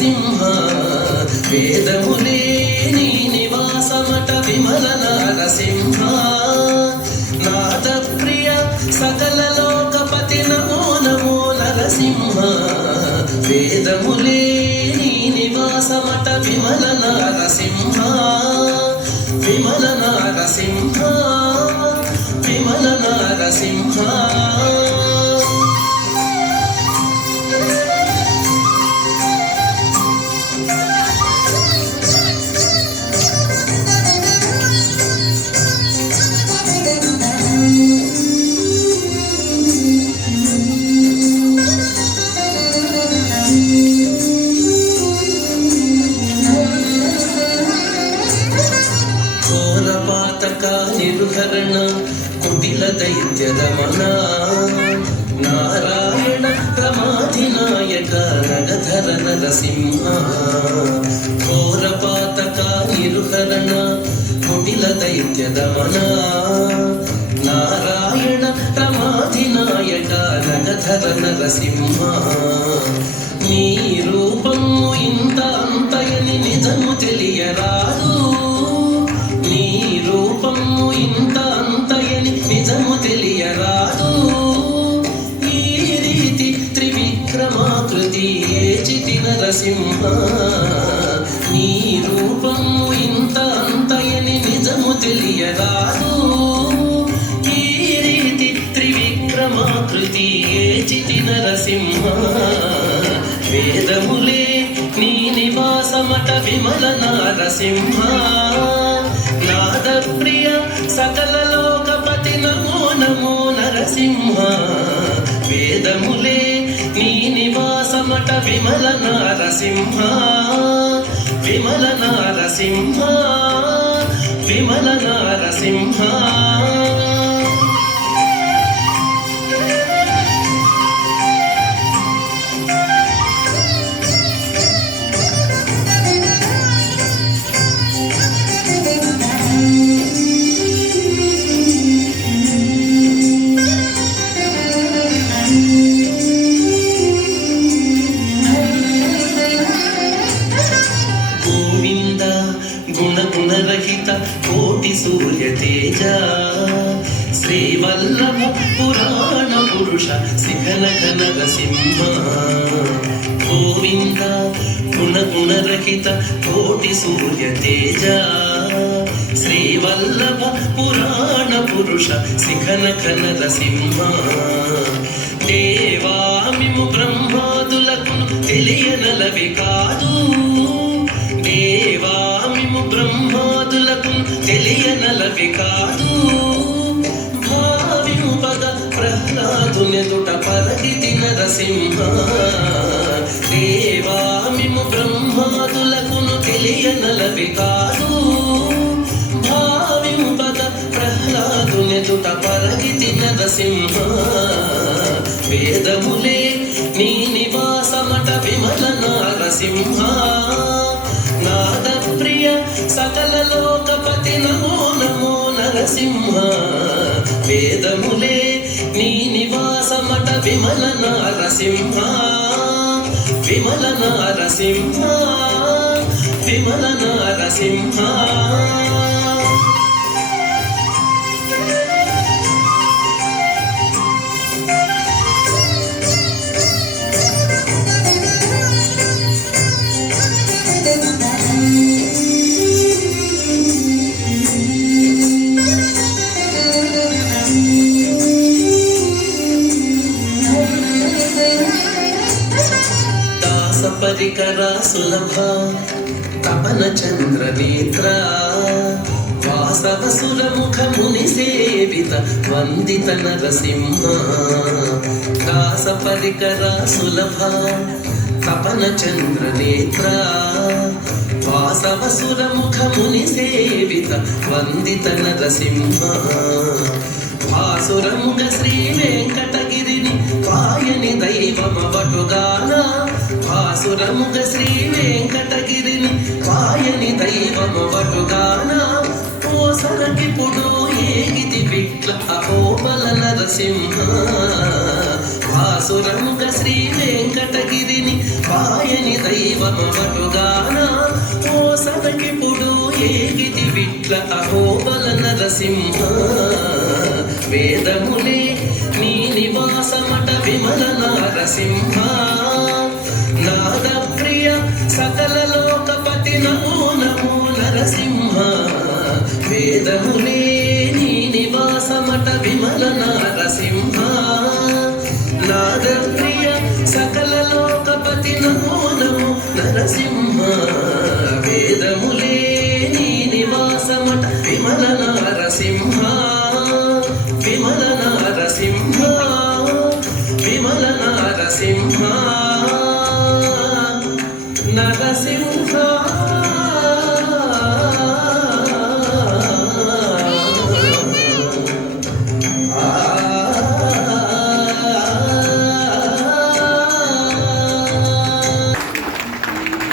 నరసింహ వేదములే నీ నివాసమట విమల నరసింహ నాద ప్రియ సకల లోకపతి నమో నమో నరసింహ వేదములే నీ నివాసమట విమల నరసింహ విమల నరసింహ విమల నరసింహ నిరుహరణ కుటిల దైత్య దమన నారాయణ ప్రమాధినాయక నగధర నరసింహ ఘోర పాతక నిరుహరణ కుటిల దైత్య దమన నారాయణ ప్రమాధినాయక నగధర నరసింహ నీ రూపము ఇంత అంతయని నిజము తెలియరాదు రూపము ఇంత అంతయని నిజము తెలియరాదు ఈ రీతి త్రివిక్రమాకృతి ఏచితి నరసింహ నీ రూపము ఇంత అంతయని నిజము తెలియరాదు ఈ రీతి త్రివిక్రమాకృతి ఏచితి నరసింహ వేదములే నీ నివాసమట విమల నరసింహ నాద ప్రియ సకల లోకపతి నమో నమో నరసింహ వేదములే నీ నివాసమట విమల నరసింహ విమల నరసింహ విమల నరసింహ గుణరహిత కోటి సూర్య తేజ శ్రీవల్లభ పురాణ పురుష శిఖనక నరసింహ గోవింద గుణరహిత కోటి సూర్య తేజ శ్రీవల్లభ పురాణ పురుష శిఖనక నరసింహ దేవామిము బ్రహ్మాదులకు తెలియనలవి కాదు దేవామిము బ్రహ్మాదులకు తెలియనలవి కాదు భావిము పద ప్రహ్లాదునెదుట పరగితి నరసింహ దేవామిము బ్రహ్మాదులకు తెలియనలవి కాదు భావిము పద ప్రహ్లాదునెదుట పరగితి నరసింహ వేదములే నీ నివాసమట విమల నరసింహ నాద ప్రియ సకల లోకపతి నమో నమో నరసింహ వేదములే నీ నివాసమట విమల నరసింహ విమల నరసింహ విమల నరసింహ పరికర సులభ తపన చంద్ర నేత్ర వాసవ సురముఖ ముని సేవిత వందిత నరసింహ దాస పరికర సులభ తపన చంద్ర నేత్ర వాసవ సురముఖ ముని సేవిత వందిత నరసింహ భాసురముఖ శ్రీ వెంకటగిరిని పాయని దైవమవటుగాన భాసురముఖ శ్రీ వెంకటగిరిని పాయని దైవమవటుగాన ఓ సరకిపుడు ఏగిది విట్ల అహోబల నరసింహ భాసురముగ శ్రీ వెంకటగిరిని పాయని దైవమటుగాన ఓ సరకిపుడు ఏగిది విట్ల అహోబల నరసింహ వేదములే నీ నివాసమట విమల నరసింహ నాద ప్రియ సకల లోకపతి నమో నమో నరసింహ వేదములే నీ నివాసమట విమల నరసింహ నాద ప్రియ సకల లోకపతి నమో నమో నరసింహ వేదములే నీ నివాసమట విమల నరసింహ విమల నరసింహ